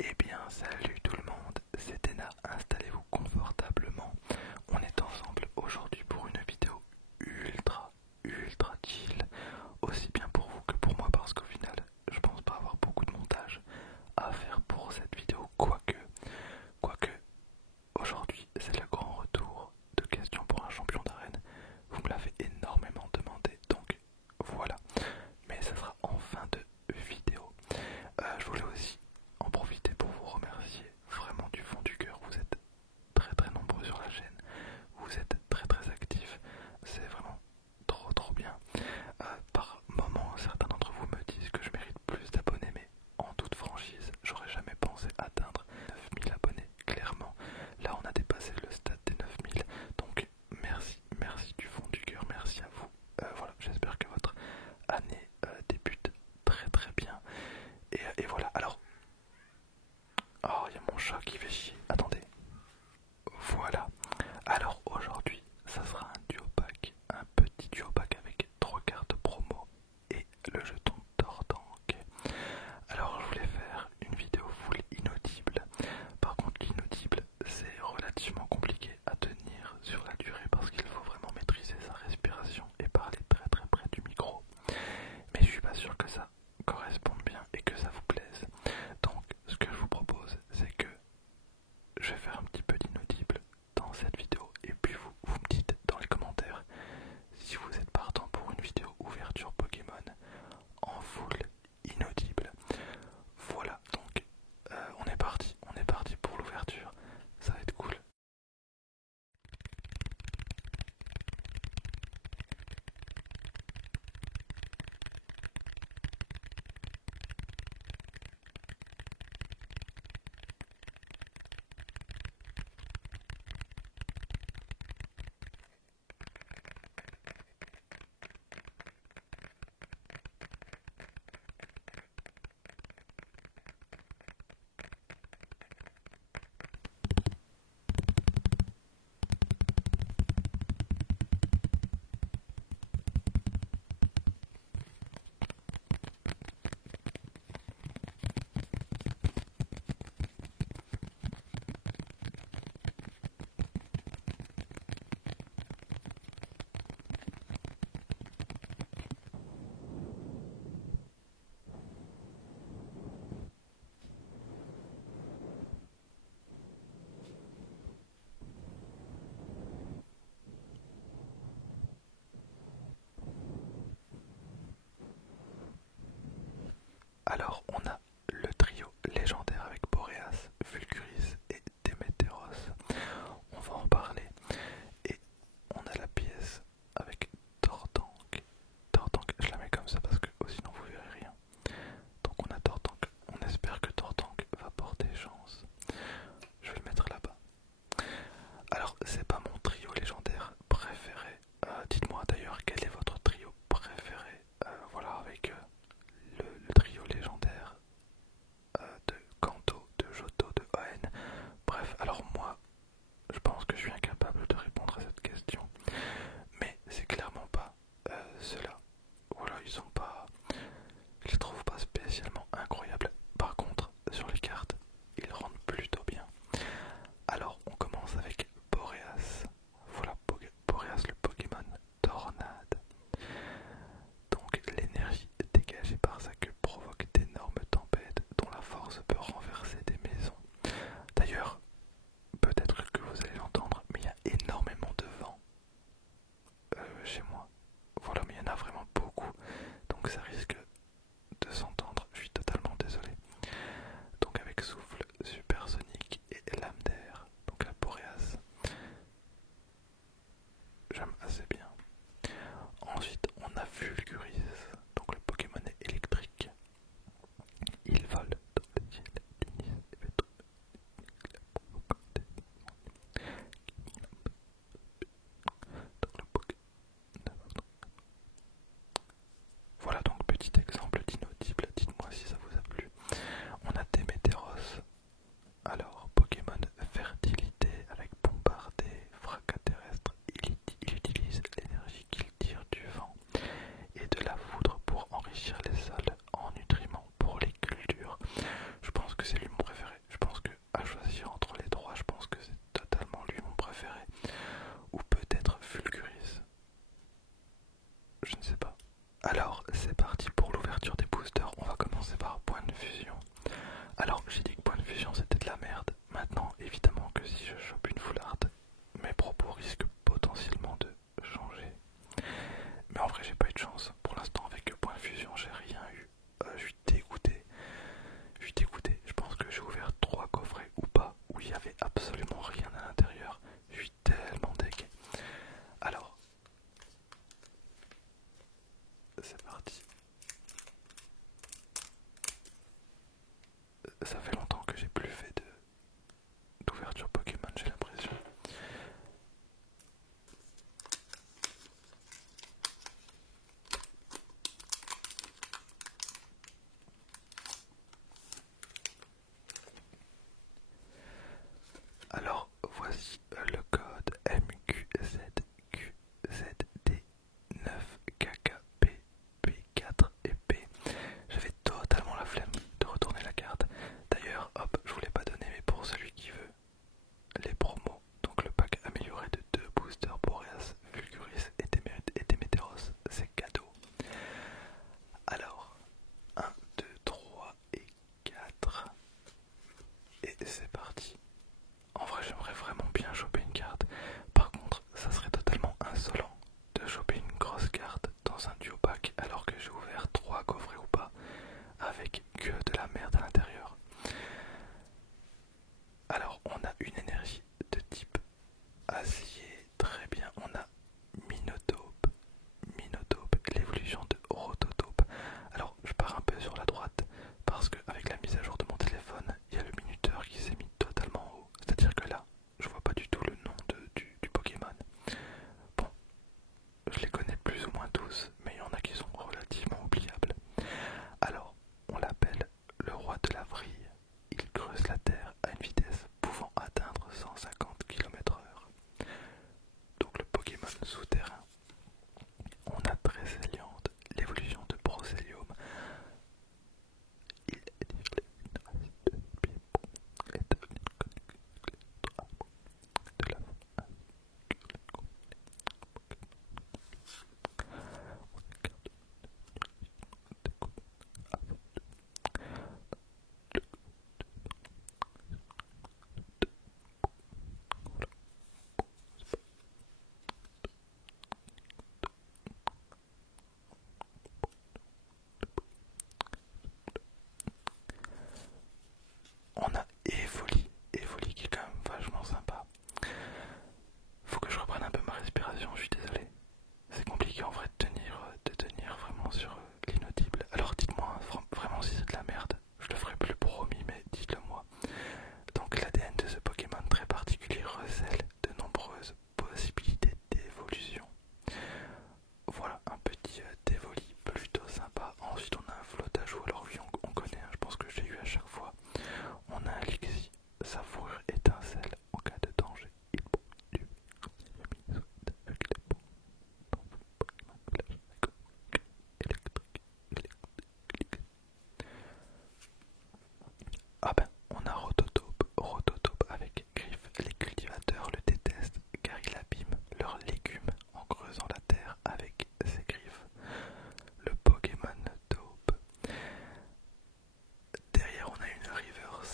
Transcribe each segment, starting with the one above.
Eh bien, salut tout le monde, c'est Ena, installez-vous confortablement. On est ensemble aujourd'hui pour une vidéo ultra chill, aussi bien pour vous que pour moi parce qu'au final, je pense pas avoir beaucoup de montage à faire pour cette vidéo, quoique, aujourd'hui c'est le grand retour de questions pour un champion d'arène. Vous me l'avez énormément demandé, donc voilà, mais ça sera en fin de vidéo. Je voulais aussi en profiter pour vous remercier vraiment du fond du cœur. Vous êtes très nombreux sur la chaîne, vous êtes très actifs, c'est vraiment trop bien. Par moments, certains d'entre vous me disent que je mérite plus d'abonnés, mais en toute franchise, j'aurais jamais pensé atteindre 9000 abonnés, clairement. Là, on a dépassé le stade des 9000, donc merci du fond du cœur, merci à vous. Voilà, j'espère que votre année débute très bien. Et voilà, alors, oh, il y a mon chat qui fait chier, attendez. Voilà, alors aujourd'hui, ça sera un duo pack, un petit duo pack avec 3 cartes promo et le jeton Tortank. Alors je voulais faire une vidéo full inaudible. Par contre l'inaudible c'est relativement compliqué à tenir sur la durée parce qu'il faut vraiment maîtriser sa respiration et parler très près du micro. Mais je suis pas sûr que ça corresponde bien et que ça vous plaise. Donc ce que je vous propose c'est que je vais faire un petit peu d'inaudible dans cette vidéo et puis vous me dites dans les commentaires si vous êtes partant pour une vidéo ouverture Pokémon en full inaudible. Voilà, donc on est parti pour l'ouverture, ça va être cool. Alors on a le trio légendaire avec Boreas, Vulguris et Démétéros. On va en parler. Et on a la pièce avec Tortank. Tortank, je la mets comme ça parce que sinon vous verrez rien. Donc on a Tortank. On espère que Tortank va porter chance. Je vais le mettre là-bas. Alors c'est pas mon trio légendaire préféré. Dites-moi d'ailleurs quel est votre trio préféré. Voilà, avec le trio légendaire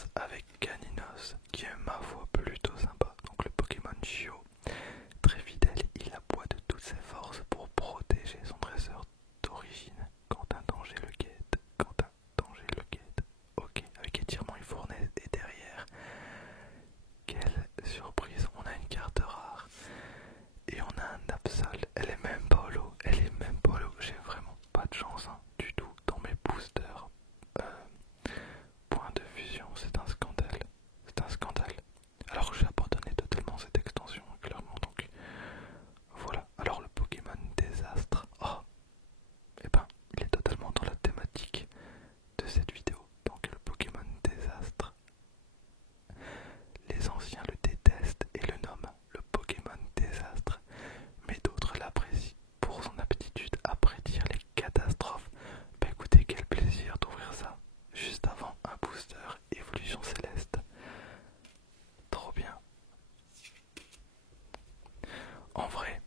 passe avec Ganinos, qui est ma foi plutôt sympa. Donc le Pokémon Chio, très fidèle, il aboie de toutes ses forces pour protéger son dresseur d'origine quand un danger le guette. Ok, avec étirement et fournaise et derrière, quelle surprise, on a une carte rare. Et on a un Absol, elle est même pas holo, j'ai vraiment pas de chance hein, du tout dans mes boosters. Point de fusion, c'est un scandale. Alors j'ai abandonné totalement cette extension, clairement donc. Voilà, alors le Pokémon Désastre. Oh, et ben, il est totalement dans la thématique de cette vidéo. Donc le Pokémon Désastre. Les anciens le détestent et le nomment le Pokémon Désastre, mais d'autres l'apprécient pour son aptitude à prédire les catastrophes. Bah écoutez, quel plaisir d'ouvrir ça juste avant un booster évolution céleste. Trop bien. En vrai,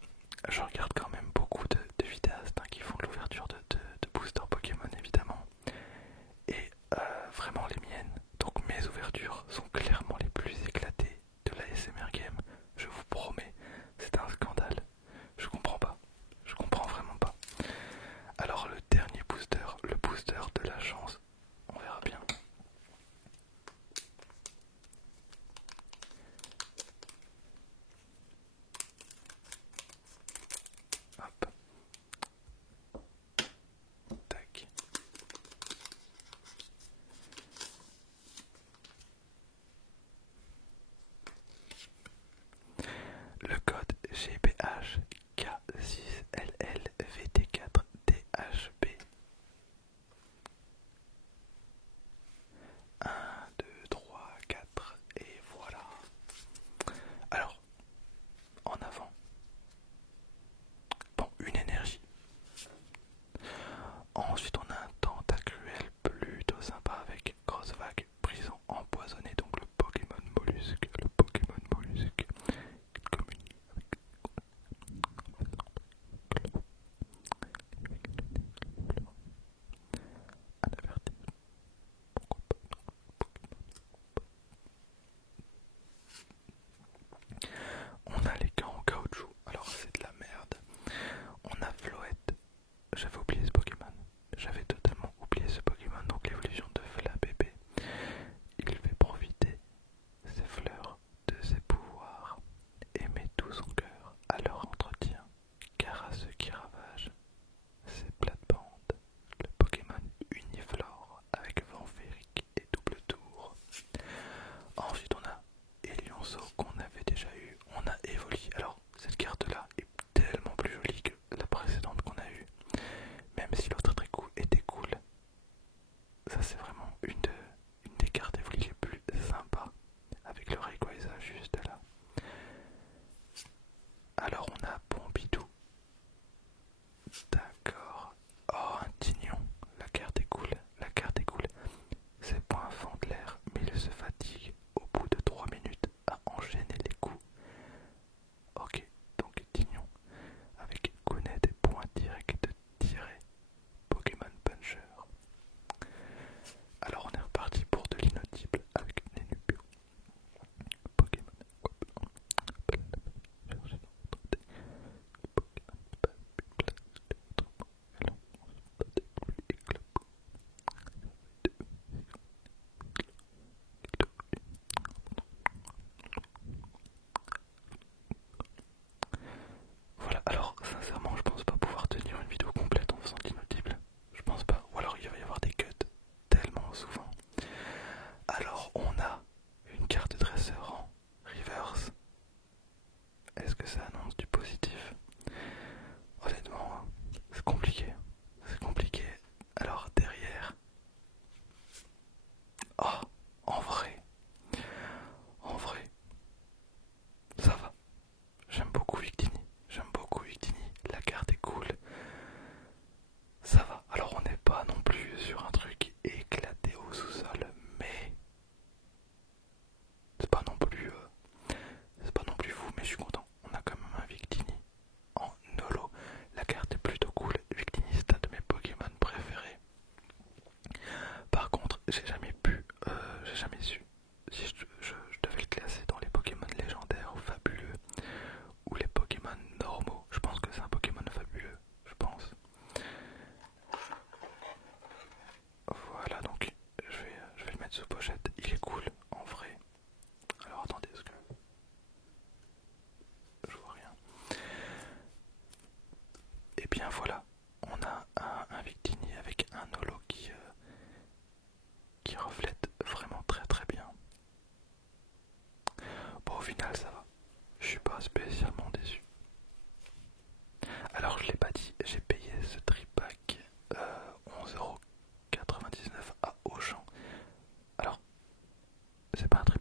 je regarde quand même beaucoup de vidéastes qui font de l'ouverture de boosters Pokémon évidemment. Et vraiment les miennes, donc mes ouvertures sont clairement les plus éclatées de la SMR Game. Je vous promets, c'est un scandale. Je comprends vraiment pas. Alors le dernier booster, le booster de la chance, on verra bien. Hop. Tac. Le code GBH K6LLVT4DHB. 1, 2, 3, 4 et voilà. Alors, en avant. Bon, une énergie. Ensuite, on a un tentacruel plutôt sympa avec grosse vague, prison empoisonnée, donc le Pokémon Mollusque. Il communique avec un avertissement. On a les gants en caoutchouc, alors c'est de la merde. On a Floette. J'avais oublié ce Pokémon. J'avais totalement oublié ce Pokémon, donc l'évolution de Flabébé. Il fait profiter ses fleurs de ses pouvoirs et met tout son cœur à leur entretien, car à ceux qui ravagent ces plates-bandes, le Pokémon Uniflore avec vent féerique et double tour. Ensuite on a Elionceau qu'on avait déjà eu, on a Evoli. Alors cette carte là est tellement plus jolie que la précédente qu'on a eue, même si l'autre était cool. Ça c'est vraiment une des cartes Evoli les plus sympas, avec le Rayquaza juste là. Alors on a Pompidou. D'accord. Oh, un Tignon. La carte est cool. Ses points font de l'air, mais il se fatigue au bout de 3 minutes à enchaîner les coups. Ok, donc Tignon avec Gounet et points directs de tirer. Pokémon Puncher. Alors on est reparti pour de l'inaudible avec Nenupio. Pokémon voilà, alors sincèrement je pense pas pouvoir tenir une vidéo complète en faisant l'inaudible. Je pense pas, ou alors il va y avoir des cuts tellement souvent. Alors on a une carte dresseur en reverse. Est-ce que ça annonce du positif? Honnêtement, c'est compliqué. Alors derrière... Oh, en vrai, ça va. J'aime beaucoup Victini. La carte est cool. Ça va. Alors on n'est pas non plus sur un truc éclaté au sous-sol, mais c'est pas un truc